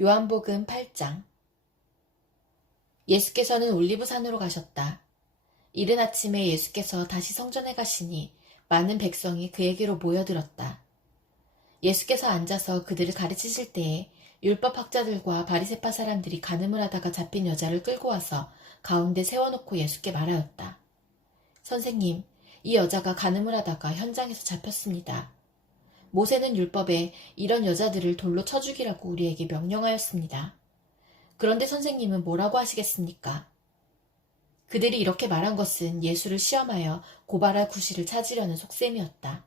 요한복음 8장. 예수께서는 올리브산으로 가셨다. 이른 아침에 예수께서 다시 성전에 가시니 많은 백성이 그에게로 모여들었다. 예수께서 앉아서 그들을 가르치실 때에 율법학자들과 바리새파 사람들이 간음을 하다가 잡힌 여자를 끌고 와서 가운데 세워놓고 예수께 말하였다. 선생님, 이 여자가 간음을 하다가 현장에서 잡혔습니다. 모세는 율법에 이런 여자들을 돌로 쳐 죽이라고 우리에게 명령하였습니다. 그런데 선생님은 뭐라고 하시겠습니까? 그들이 이렇게 말한 것은 예수를 시험하여 고발할 구실을 찾으려는 속셈이었다.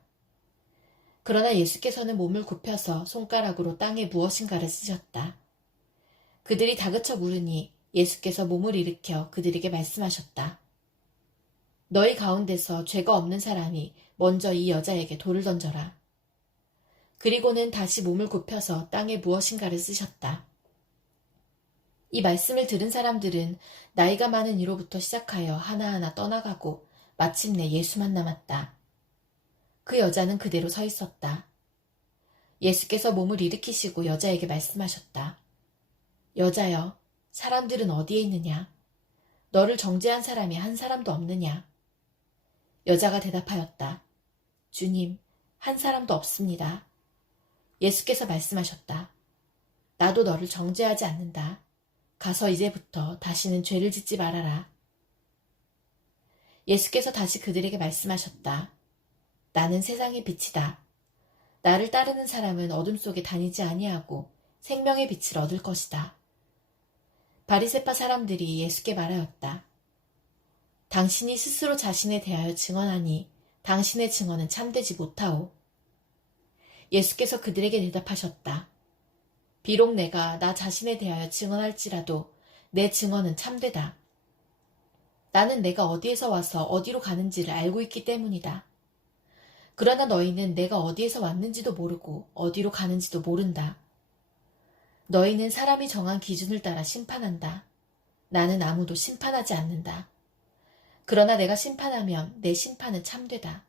그러나 예수께서는 몸을 굽혀서 손가락으로 땅에 무엇인가를 쓰셨다. 그들이 다그쳐 물으니 예수께서 몸을 일으켜 그들에게 말씀하셨다. 너희 가운데서 죄가 없는 사람이 먼저 이 여자에게 돌을 던져라. 그리고는 다시 몸을 굽혀서 땅에 무엇인가를 쓰셨다. 이 말씀을 들은 사람들은 나이가 많은 이로부터 시작하여 하나하나 떠나가고 마침내 예수만 남았다. 그 여자는 그대로 서 있었다. 예수께서 몸을 일으키시고 여자에게 말씀하셨다. 여자여, 사람들은 어디에 있느냐? 너를 정죄한 사람이 한 사람도 없느냐? 여자가 대답하였다. 주님, 한 사람도 없습니다. 예수께서 말씀하셨다. 나도 너를 정죄하지 않는다. 가서 이제부터 다시는 죄를 짓지 말아라. 예수께서 다시 그들에게 말씀하셨다. 나는 세상의 빛이다. 나를 따르는 사람은 어둠 속에 다니지 아니하고 생명의 빛을 얻을 것이다. 바리새파 사람들이 예수께 말하였다. 당신이 스스로 자신에 대하여 증언하니 당신의 증언은 참되지 못하오. 예수께서 그들에게 대답하셨다. 비록 내가 나 자신에 대하여 증언할지라도 내 증언은 참되다. 나는 내가 어디에서 와서 어디로 가는지를 알고 있기 때문이다. 그러나 너희는 내가 어디에서 왔는지도 모르고 어디로 가는지도 모른다. 너희는 사람이 정한 기준을 따라 심판한다. 나는 아무도 심판하지 않는다. 그러나 내가 심판하면 내 심판은 참되다.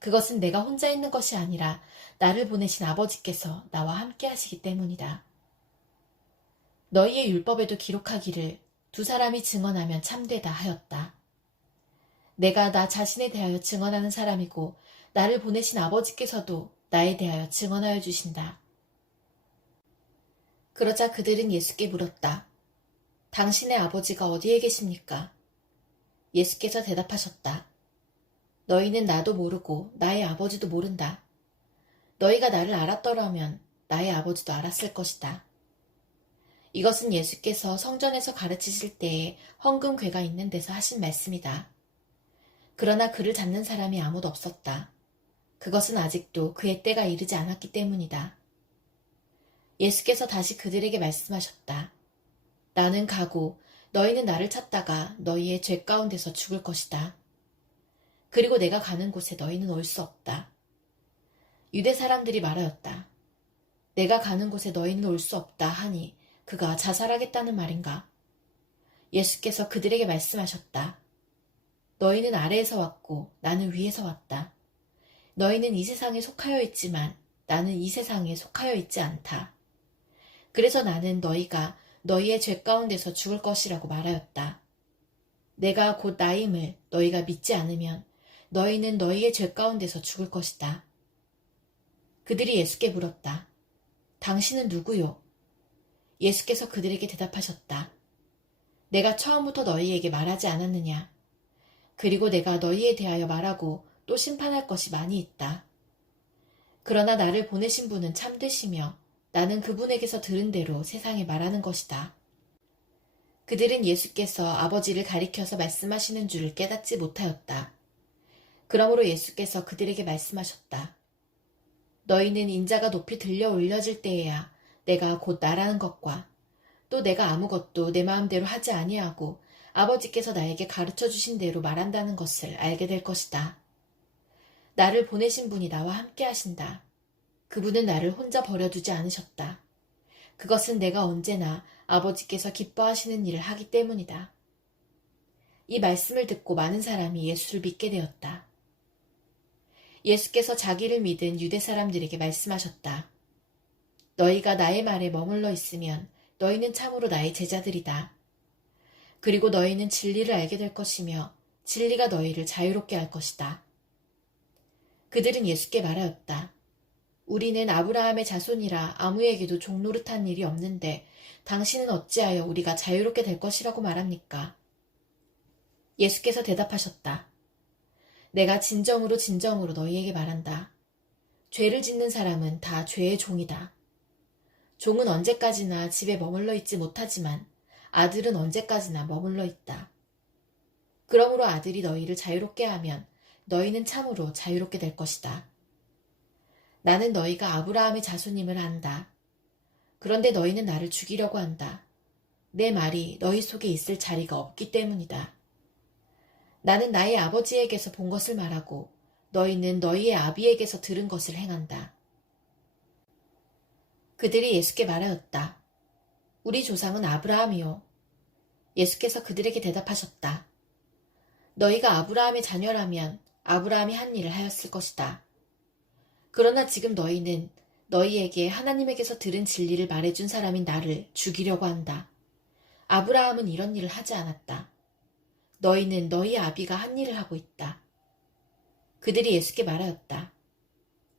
그것은 내가 혼자 있는 것이 아니라 나를 보내신 아버지께서 나와 함께 하시기 때문이다. 너희의 율법에도 기록하기를 두 사람이 증언하면 참되다 하였다. 내가 나 자신에 대하여 증언하는 사람이고 나를 보내신 아버지께서도 나에 대하여 증언하여 주신다. 그러자 그들은 예수께 물었다. 당신의 아버지가 어디에 계십니까? 예수께서 대답하셨다. 너희는 나도 모르고 나의 아버지도 모른다. 너희가 나를 알았더라면 나의 아버지도 알았을 것이다. 이것은 예수께서 성전에서 가르치실 때에 헌금궤가 있는 데서 하신 말씀이다. 그러나 그를 잡는 사람이 아무도 없었다. 그것은 아직도 그의 때가 이르지 않았기 때문이다. 예수께서 다시 그들에게 말씀하셨다. 나는 가고 너희는 나를 찾다가 너희의 죄 가운데서 죽을 것이다. 그리고 내가 가는 곳에 너희는 올 수 없다. 유대 사람들이 말하였다. 내가 가는 곳에 너희는 올 수 없다 하니 그가 자살하겠다는 말인가? 예수께서 그들에게 말씀하셨다. 너희는 아래에서 왔고 나는 위에서 왔다. 너희는 이 세상에 속하여 있지만 나는 이 세상에 속하여 있지 않다. 그래서 나는 너희가 너희의 죄 가운데서 죽을 것이라고 말하였다. 내가 곧 나임을 너희가 믿지 않으면 너희는 너희의 죄 가운데서 죽을 것이다. 그들이 예수께 물었다. 당신은 누구요? 예수께서 그들에게 대답하셨다. 내가 처음부터 너희에게 말하지 않았느냐? 그리고 내가 너희에 대하여 말하고 또 심판할 것이 많이 있다. 그러나 나를 보내신 분은 참되시며 나는 그분에게서 들은 대로 세상에 말하는 것이다. 그들은 예수께서 아버지를 가리켜서 말씀하시는 줄을 깨닫지 못하였다. 그러므로 예수께서 그들에게 말씀하셨다. 너희는 인자가 높이 들려 올려질 때에야 내가 곧 나라는 것과 또 내가 아무것도 내 마음대로 하지 아니하고 아버지께서 나에게 가르쳐 주신 대로 말한다는 것을 알게 될 것이다. 나를 보내신 분이 나와 함께 하신다. 그분은 나를 혼자 버려두지 않으셨다. 그것은 내가 언제나 아버지께서 기뻐하시는 일을 하기 때문이다. 이 말씀을 듣고 많은 사람이 예수를 믿게 되었다. 예수께서 자기를 믿은 유대 사람들에게 말씀하셨다. 너희가 나의 말에 머물러 있으면 너희는 참으로 나의 제자들이다. 그리고 너희는 진리를 알게 될 것이며 진리가 너희를 자유롭게 할 것이다. 그들은 예수께 말하였다. 우리는 아브라함의 자손이라 아무에게도 종노릇한 일이 없는데 당신은 어찌하여 우리가 자유롭게 될 것이라고 말합니까? 예수께서 대답하셨다. 내가 진정으로 진정으로 너희에게 말한다. 죄를 짓는 사람은 다 죄의 종이다. 종은 언제까지나 집에 머물러 있지 못하지만 아들은 언제까지나 머물러 있다. 그러므로 아들이 너희를 자유롭게 하면 너희는 참으로 자유롭게 될 것이다. 나는 너희가 아브라함의 자손임을 안다. 그런데 너희는 나를 죽이려고 한다. 내 말이 너희 속에 있을 자리가 없기 때문이다. 나는 나의 아버지에게서 본 것을 말하고 너희는 너희의 아비에게서 들은 것을 행한다. 그들이 예수께 말하였다. 우리 조상은 아브라함이요. 예수께서 그들에게 대답하셨다. 너희가 아브라함의 자녀라면 아브라함이 한 일을 하였을 것이다. 그러나 지금 너희는 너희에게 하나님에게서 들은 진리를 말해준 사람인 나를 죽이려고 한다. 아브라함은 이런 일을 하지 않았다. 너희는 너희 아비가 한 일을 하고 있다. 그들이 예수께 말하였다.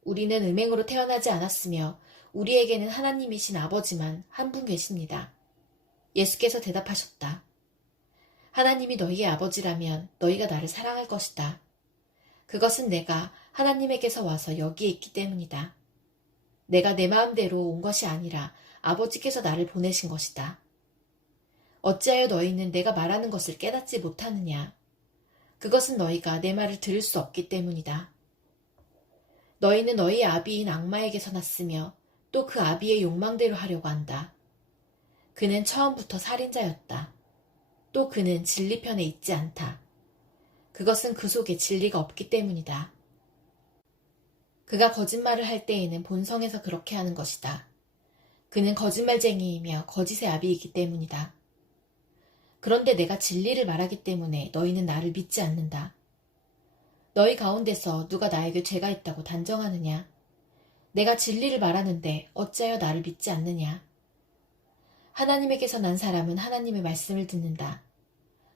우리는 음행으로 태어나지 않았으며 우리에게는 하나님이신 아버지만 한 분 계십니다. 예수께서 대답하셨다. 하나님이 너희의 아버지라면 너희가 나를 사랑할 것이다. 그것은 내가 하나님에게서 와서 여기에 있기 때문이다. 내가 내 마음대로 온 것이 아니라 아버지께서 나를 보내신 것이다. 어찌하여 너희는 내가 말하는 것을 깨닫지 못하느냐? 그것은 너희가 내 말을 들을 수 없기 때문이다. 너희는 너희 아비인 악마에게서 났으며 또 그 아비의 욕망대로 하려고 한다. 그는 처음부터 살인자였다. 또 그는 진리편에 있지 않다. 그것은 그 속에 진리가 없기 때문이다. 그가 거짓말을 할 때에는 본성에서 그렇게 하는 것이다. 그는 거짓말쟁이이며 거짓의 아비이기 때문이다. 그런데 내가 진리를 말하기 때문에 너희는 나를 믿지 않는다. 너희 가운데서 누가 나에게 죄가 있다고 단정하느냐? 내가 진리를 말하는데 어찌하여 나를 믿지 않느냐? 하나님에게서 난 사람은 하나님의 말씀을 듣는다.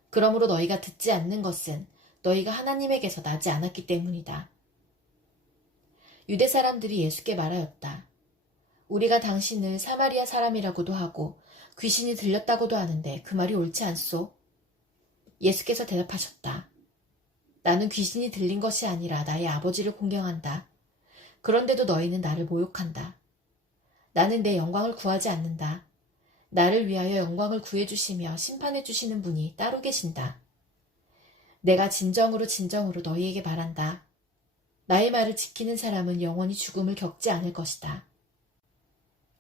그러므로 너희가 듣지 않는 것은 너희가 하나님에게서 나지 않았기 때문이다. 유대 사람들이 예수께 말하였다. 우리가 당신을 사마리아 사람이라고도 하고 귀신이 들렸다고도 하는데 그 말이 옳지 않소? 예수께서 대답하셨다. 나는 귀신이 들린 것이 아니라 나의 아버지를 공경한다. 그런데도 너희는 나를 모욕한다. 나는 내 영광을 구하지 않는다. 나를 위하여 영광을 구해주시며 심판해주시는 분이 따로 계신다. 내가 진정으로 진정으로 너희에게 말한다. 나의 말을 지키는 사람은 영원히 죽음을 겪지 않을 것이다.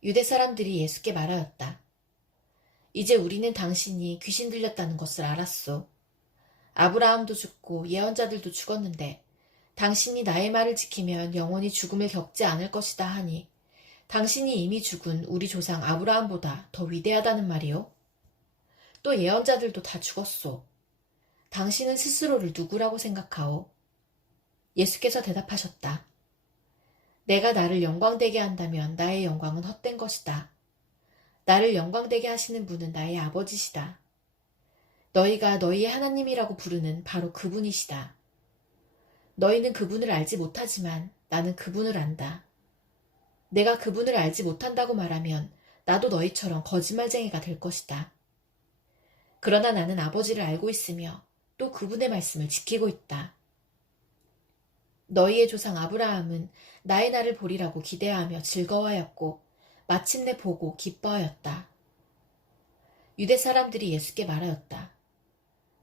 유대 사람들이 예수께 말하였다. 이제 우리는 당신이 귀신 들렸다는 것을 알았소. 아브라함도 죽고 예언자들도 죽었는데 당신이 나의 말을 지키면 영원히 죽음을 겪지 않을 것이다 하니 당신이 이미 죽은 우리 조상 아브라함보다 더 위대하다는 말이요? 또 예언자들도 다 죽었소. 당신은 스스로를 누구라고 생각하오? 예수께서 대답하셨다. 내가 나를 영광되게 한다면 나의 영광은 헛된 것이다. 나를 영광되게 하시는 분은 나의 아버지시다. 너희가 너희의 하나님이라고 부르는 바로 그분이시다. 너희는 그분을 알지 못하지만 나는 그분을 안다. 내가 그분을 알지 못한다고 말하면 나도 너희처럼 거짓말쟁이가 될 것이다. 그러나 나는 아버지를 알고 있으며 또 그분의 말씀을 지키고 있다. 너희의 조상 아브라함은 나의 날을 보리라고 기대하며 즐거워하였고 마침내 보고 기뻐하였다. 유대 사람들이 예수께 말하였다.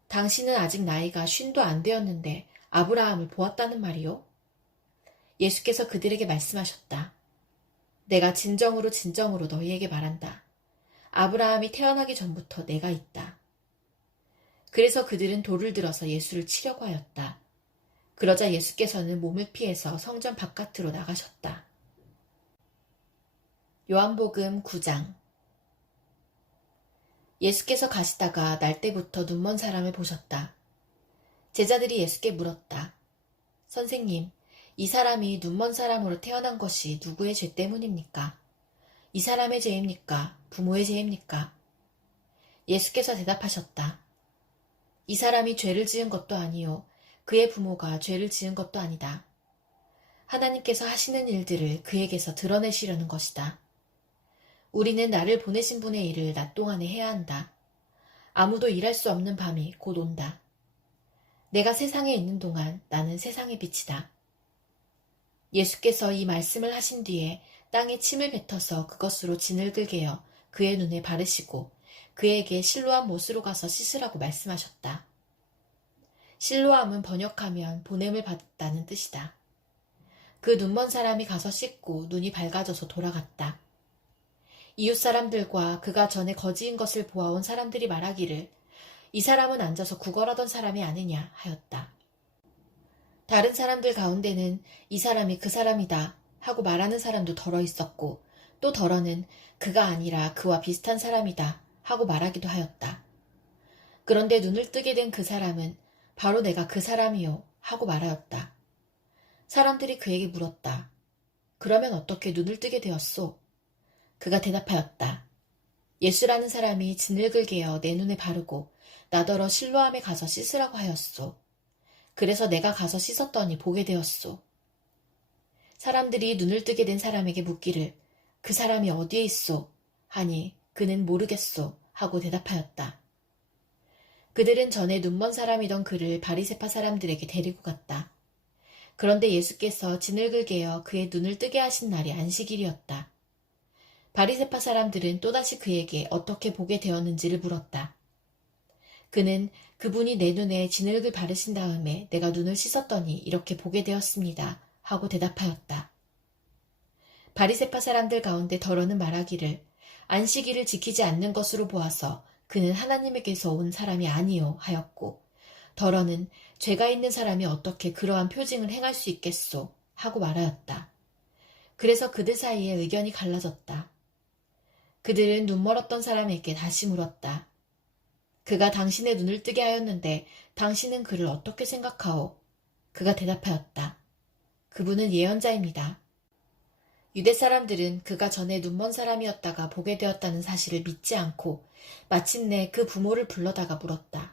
당신은 아직 나이가 50도 안 되었는데 아브라함을 보았다는 말이요? 예수께서 그들에게 말씀하셨다. 내가 진정으로 진정으로 너희에게 말한다. 아브라함이 태어나기 전부터 내가 있다. 그래서 그들은 돌을 들어서 예수를 치려고 하였다. 그러자 예수께서는 몸을 피해서 성전 바깥으로 나가셨다. 요한복음 9장. 예수께서 가시다가 날 때부터 눈먼 사람을 보셨다. 제자들이 예수께 물었다. 선생님, 이 사람이 눈먼 사람으로 태어난 것이 누구의 죄 때문입니까? 이 사람의 죄입니까? 부모의 죄입니까? 예수께서 대답하셨다. 이 사람이 죄를 지은 것도 아니요 그의 부모가 죄를 지은 것도 아니다. 하나님께서 하시는 일들을 그에게서 드러내시려는 것이다. 우리는 나를 보내신 분의 일을 낮 동안에 해야 한다. 아무도 일할 수 없는 밤이 곧 온다. 내가 세상에 있는 동안 나는 세상의 빛이다. 예수께서 이 말씀을 하신 뒤에 땅에 침을 뱉어서 그것으로 진흙을 개어 그의 눈에 바르시고 그에게 실로암 못으로 가서 씻으라고 말씀하셨다. 실로암은 번역하면 보냄을 받았다는 뜻이다. 그 눈먼 사람이 가서 씻고 눈이 밝아져서 돌아갔다. 이웃 사람들과 그가 전에 거지인 것을 보아온 사람들이 말하기를 이 사람은 앉아서 구걸하던 사람이 아니냐 하였다. 다른 사람들 가운데는 이 사람이 그 사람이다 하고 말하는 사람도 덜어 있었고 또 덜어는 그가 아니라 그와 비슷한 사람이다 하고 말하기도 하였다. 그런데 눈을 뜨게 된 그 사람은 바로 내가 그 사람이요 하고 말하였다. 사람들이 그에게 물었다. 그러면 어떻게 눈을 뜨게 되었소? 그가 대답하였다. 예수라는 사람이 진흙을 개어 내 눈에 바르고 나더러 실로암에 가서 씻으라고 하였소. 그래서 내가 가서 씻었더니 보게 되었소. 사람들이 눈을 뜨게 된 사람에게 묻기를 그 사람이 어디에 있소? 하니 그는 모르겠소 하고 대답하였다. 그들은 전에 눈먼 사람이던 그를 바리새파 사람들에게 데리고 갔다. 그런데 예수께서 진흙을 개어 그의 눈을 뜨게 하신 날이 안식일이었다. 바리새파 사람들은 또다시 그에게 어떻게 보게 되었는지를 물었다. 그는 그분이 내 눈에 진흙을 바르신 다음에 내가 눈을 씻었더니 이렇게 보게 되었습니다. 하고 대답하였다. 바리새파 사람들 가운데 덜어는 말하기를 안식일을 지키지 않는 것으로 보아서 그는 하나님에게서 온 사람이 아니요 하였고 덜어는 죄가 있는 사람이 어떻게 그러한 표징을 행할 수 있겠소 하고 말하였다. 그래서 그들 사이에 의견이 갈라졌다. 그들은 눈멀었던 사람에게 다시 물었다. 그가 당신의 눈을 뜨게 하였는데 당신은 그를 어떻게 생각하오? 그가 대답하였다. 그분은 예언자입니다. 유대 사람들은 그가 전에 눈먼 사람이었다가 보게 되었다는 사실을 믿지 않고 마침내 그 부모를 불러다가 물었다.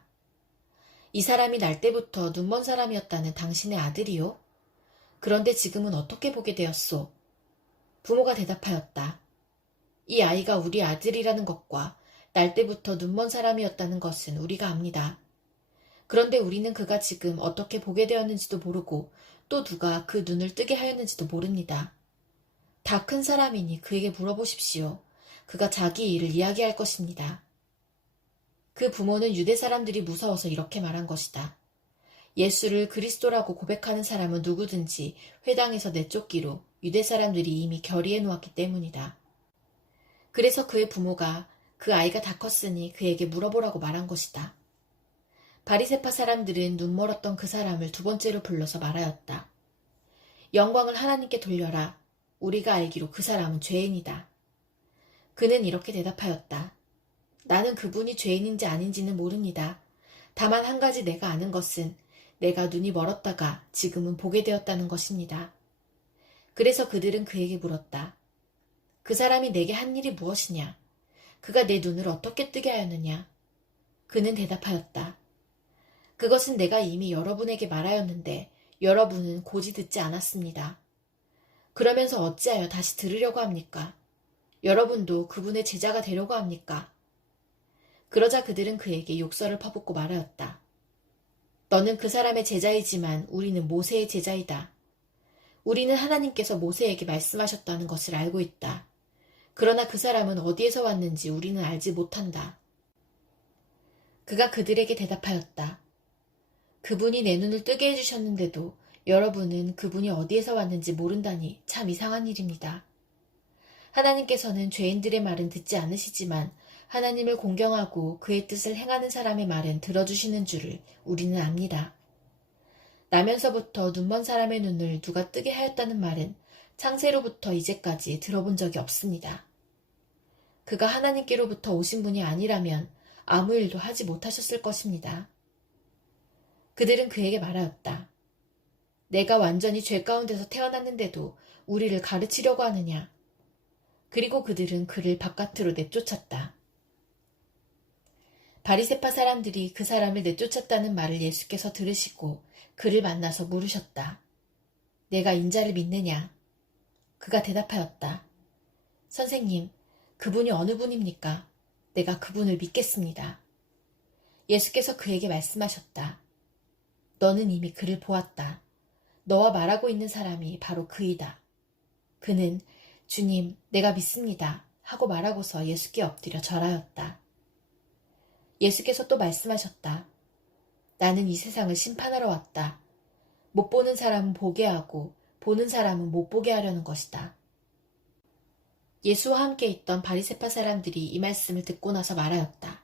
이 사람이 날 때부터 눈먼 사람이었다는 당신의 아들이요? 그런데 지금은 어떻게 보게 되었소? 부모가 대답하였다. 이 아이가 우리 아들이라는 것과 날 때부터 눈먼 사람이었다는 것은 우리가 압니다. 그런데 우리는 그가 지금 어떻게 보게 되었는지도 모르고 또 누가 그 눈을 뜨게 하였는지도 모릅니다. 다 큰 사람이니 그에게 물어보십시오. 그가 자기 일을 이야기할 것입니다. 그 부모는 유대 사람들이 무서워서 이렇게 말한 것이다. 예수를 그리스도라고 고백하는 사람은 누구든지 회당에서 내쫓기로 유대 사람들이 이미 결의해 놓았기 때문이다. 그래서 그의 부모가 그 아이가 다 컸으니 그에게 물어보라고 말한 것이다. 바리새파 사람들은 눈멀었던 그 사람을 두 번째로 불러서 말하였다. 영광을 하나님께 돌려라. 우리가 알기로 그 사람은 죄인이다. 그는 이렇게 대답하였다. 나는 그분이 죄인인지 아닌지는 모릅니다. 다만 한 가지 내가 아는 것은 내가 눈이 멀었다가 지금은 보게 되었다는 것입니다. 그래서 그들은 그에게 물었다. 그 사람이 내게 한 일이 무엇이냐? 그가 내 눈을 어떻게 뜨게 하였느냐? 그는 대답하였다. 그것은 내가 이미 여러분에게 말하였는데 여러분은 고지 듣지 않았습니다. 그러면서 어찌하여 다시 들으려고 합니까? 여러분도 그분의 제자가 되려고 합니까? 그러자 그들은 그에게 욕설을 퍼붓고 말하였다. 너는 그 사람의 제자이지만 우리는 모세의 제자이다. 우리는 하나님께서 모세에게 말씀하셨다는 것을 알고 있다. 그러나 그 사람은 어디에서 왔는지 우리는 알지 못한다. 그가 그들에게 대답하였다. 그분이 내 눈을 뜨게 해주셨는데도 여러분은 그분이 어디에서 왔는지 모른다니 참 이상한 일입니다. 하나님께서는 죄인들의 말은 듣지 않으시지만 하나님을 공경하고 그의 뜻을 행하는 사람의 말은 들어주시는 줄을 우리는 압니다. 나면서부터 눈먼 사람의 눈을 누가 뜨게 하였다는 말은 창세로부터 이제까지 들어본 적이 없습니다. 그가 하나님께로부터 오신 분이 아니라면 아무 일도 하지 못하셨을 것입니다. 그들은 그에게 말하였다. 내가 완전히 죄 가운데서 태어났는데도 우리를 가르치려고 하느냐? 그리고 그들은 그를 바깥으로 내쫓았다. 바리새파 사람들이 그 사람을 내쫓았다는 말을 예수께서 들으시고 그를 만나서 물으셨다. 내가 인자를 믿느냐? 그가 대답하였다. 선생님, 그분이 어느 분입니까? 내가 그분을 믿겠습니다. 예수께서 그에게 말씀하셨다. 너는 이미 그를 보았다. 너와 말하고 있는 사람이 바로 그이다. 그는 주님, 내가 믿습니다. 하고 말하고서 예수께 엎드려 절하였다. 예수께서 또 말씀하셨다. 나는 이 세상을 심판하러 왔다. 못 보는 사람은 보게 하고 보는 사람은 못 보게 하려는 것이다. 예수와 함께 있던 바리새파 사람들이 이 말씀을 듣고 나서 말하였다.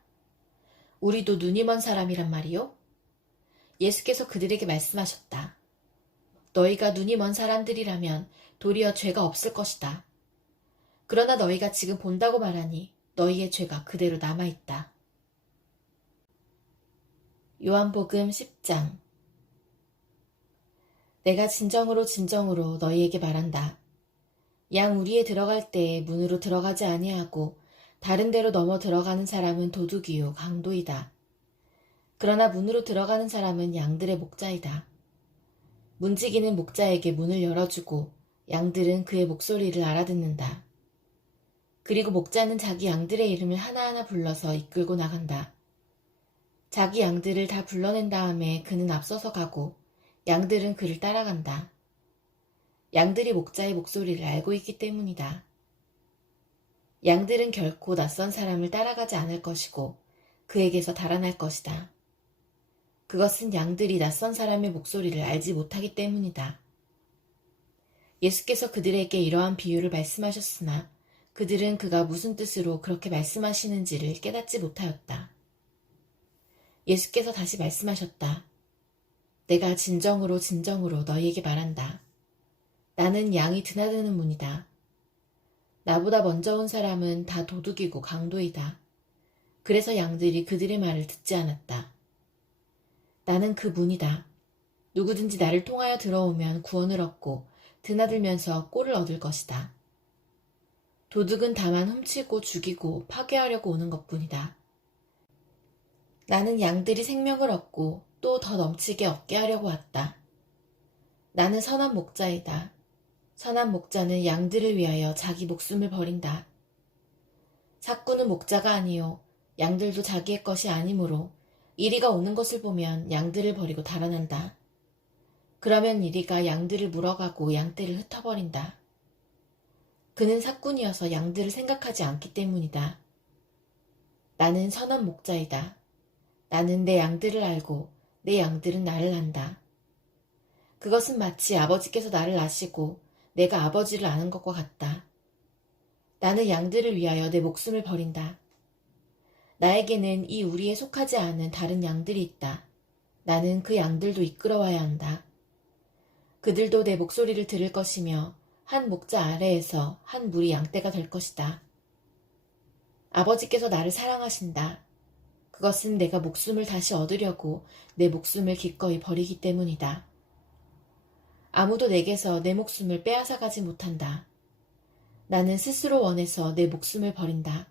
우리도 눈이 먼 사람이란 말이요? 예수께서 그들에게 말씀하셨다. 너희가 눈이 먼 사람들이라면 도리어 죄가 없을 것이다. 그러나 너희가 지금 본다고 말하니 너희의 죄가 그대로 남아있다. 요한복음 10장. 내가 진정으로 진정으로 너희에게 말한다. 양 우리에 들어갈 때에 문으로 들어가지 아니하고 다른 데로 넘어 들어가는 사람은 도둑이요 강도이다. 그러나 문으로 들어가는 사람은 양들의 목자이다. 문지기는 목자에게 문을 열어주고 양들은 그의 목소리를 알아듣는다. 그리고 목자는 자기 양들의 이름을 하나하나 불러서 이끌고 나간다. 자기 양들을 다 불러낸 다음에 그는 앞서서 가고 양들은 그를 따라간다. 양들이 목자의 목소리를 알고 있기 때문이다. 양들은 결코 낯선 사람을 따라가지 않을 것이고 그에게서 달아날 것이다. 그것은 양들이 낯선 사람의 목소리를 알지 못하기 때문이다. 예수께서 그들에게 이러한 비유를 말씀하셨으나 그들은 그가 무슨 뜻으로 그렇게 말씀하시는지를 깨닫지 못하였다. 예수께서 다시 말씀하셨다. 내가 진정으로 진정으로 너희에게 말한다. 나는 양이 드나드는 문이다. 나보다 먼저 온 사람은 다 도둑이고 강도이다. 그래서 양들이 그들의 말을 듣지 않았다. 나는 그 문이다. 누구든지 나를 통하여 들어오면 구원을 얻고 드나들면서 꼴을 얻을 것이다. 도둑은 다만 훔치고 죽이고 파괴하려고 오는 것뿐이다. 나는 양들이 생명을 얻고 또 더 넘치게 얻게 하려고 왔다. 나는 선한 목자이다. 선한 목자는 양들을 위하여 자기 목숨을 버린다. 삭구는 목자가 아니요 양들도 자기의 것이 아니므로 이리가 오는 것을 보면 양들을 버리고 달아난다. 그러면 이리가 양들을 물어가고 양떼를 흩어버린다. 그는 삭군이어서 양들을 생각하지 않기 때문이다. 나는 선한 목자이다. 나는 내 양들을 알고 내 양들은 나를 안다. 그것은 마치 아버지께서 나를 아시고 내가 아버지를 아는 것과 같다. 나는 양들을 위하여 내 목숨을 버린다. 나에게는 이 우리에 속하지 않은 다른 양들이 있다. 나는 그 양들도 이끌어와야 한다. 그들도 내 목소리를 들을 것이며 한 목자 아래에서 한 무리 양떼가 될 것이다. 아버지께서 나를 사랑하신다. 그것은 내가 목숨을 다시 얻으려고 내 목숨을 기꺼이 버리기 때문이다. 아무도 내게서 내 목숨을 빼앗아가지 못한다. 나는 스스로 원해서 내 목숨을 버린다.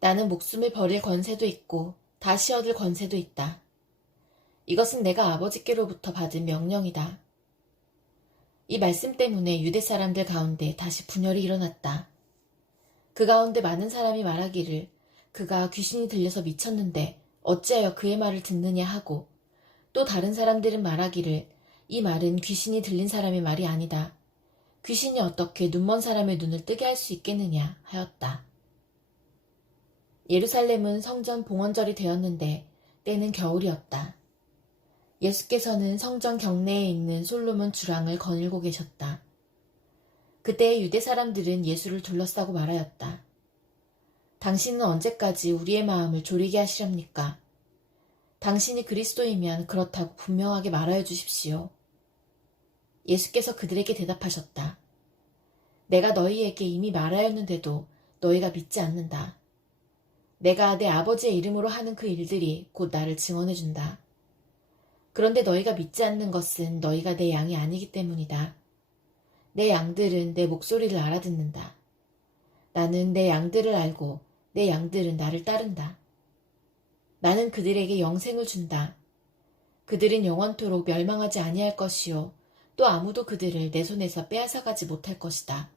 나는 목숨을 버릴 권세도 있고 다시 얻을 권세도 있다. 이것은 내가 아버지께로부터 받은 명령이다. 이 말씀 때문에 유대 사람들 가운데 다시 분열이 일어났다. 그 가운데 많은 사람이 말하기를 그가 귀신이 들려서 미쳤는데 어찌하여 그의 말을 듣느냐 하고 또 다른 사람들은 말하기를 이 말은 귀신이 들린 사람의 말이 아니다. 귀신이 어떻게 눈먼 사람의 눈을 뜨게 할 수 있겠느냐 하였다. 예루살렘은 성전 봉헌절이 되었는데 때는 겨울이었다. 예수께서는 성전 경내에 있는 솔로몬 주랑을 거닐고 계셨다. 그때 유대 사람들은 예수를 둘러싸고 말하였다. 당신은 언제까지 우리의 마음을 졸이게 하시렵니까? 당신이 그리스도이면 그렇다고 분명하게 말하여 주십시오. 예수께서 그들에게 대답하셨다. 내가 너희에게 이미 말하였는데도 너희가 믿지 않는다. 내가 내 아버지의 이름으로 하는 그 일들이 곧 나를 증언해준다. 그런데 너희가 믿지 않는 것은 너희가 내 양이 아니기 때문이다. 내 양들은 내 목소리를 알아듣는다. 나는 내 양들을 알고 내 양들은 나를 따른다. 나는 그들에게 영생을 준다. 그들은 영원토록 멸망하지 아니할 것이요 또 아무도 그들을 내 손에서 빼앗아가지 못할 것이다.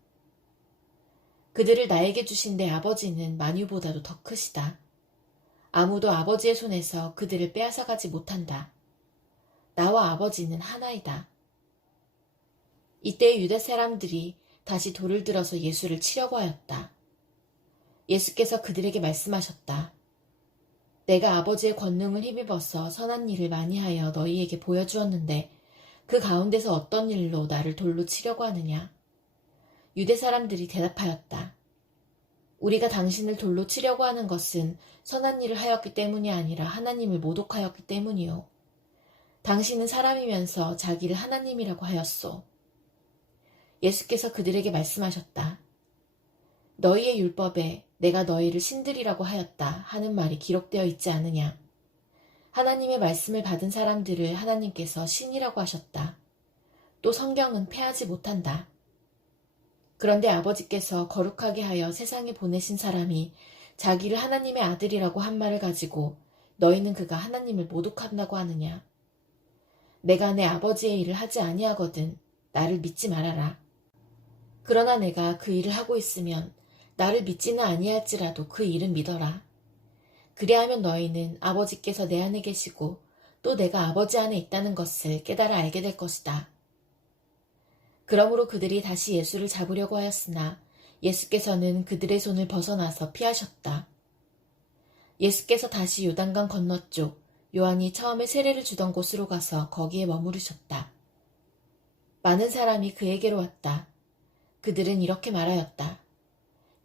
그들을 나에게 주신 내 아버지는 만유보다도 더 크시다. 아무도 아버지의 손에서 그들을 빼앗아가지 못한다. 나와 아버지는 하나이다. 이때 유대 사람들이 다시 돌을 들어서 예수를 치려고 하였다. 예수께서 그들에게 말씀하셨다. 내가 아버지의 권능을 힘입어서 선한 일을 많이 하여 너희에게 보여주었는데 그 가운데서 어떤 일로 나를 돌로 치려고 하느냐? 유대 사람들이 대답하였다. 우리가 당신을 돌로 치려고 하는 것은 선한 일을 하였기 때문이 아니라 하나님을 모독하였기 때문이요. 당신은 사람이면서 자기를 하나님이라고 하였소. 예수께서 그들에게 말씀하셨다. 너희의 율법에 내가 너희를 신들이라고 하였다 하는 말이 기록되어 있지 않으냐. 하나님의 말씀을 받은 사람들을 하나님께서 신이라고 하셨다. 또 성경은 패하지 못한다. 그런데 아버지께서 거룩하게 하여 세상에 보내신 사람이 자기를 하나님의 아들이라고 한 말을 가지고 너희는 그가 하나님을 모독한다고 하느냐. 내가 내 아버지의 일을 하지 아니하거든 나를 믿지 말아라. 그러나 내가 그 일을 하고 있으면 나를 믿지는 아니할지라도 그 일은 믿어라. 그리하면 너희는 아버지께서 내 안에 계시고 또 내가 아버지 안에 있다는 것을 깨달아 알게 될 것이다. 그러므로 그들이 다시 예수를 잡으려고 하였으나 예수께서는 그들의 손을 벗어나서 피하셨다. 예수께서 다시 요단강 건너쪽 요한이 처음에 세례를 주던 곳으로 가서 거기에 머무르셨다. 많은 사람이 그에게로 왔다. 그들은 이렇게 말하였다.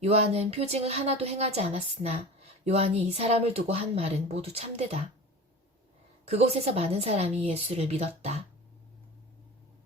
요한은 표징을 하나도 행하지 않았으나 요한이 이 사람을 두고 한 말은 모두 참되다. 그곳에서 많은 사람이 예수를 믿었다.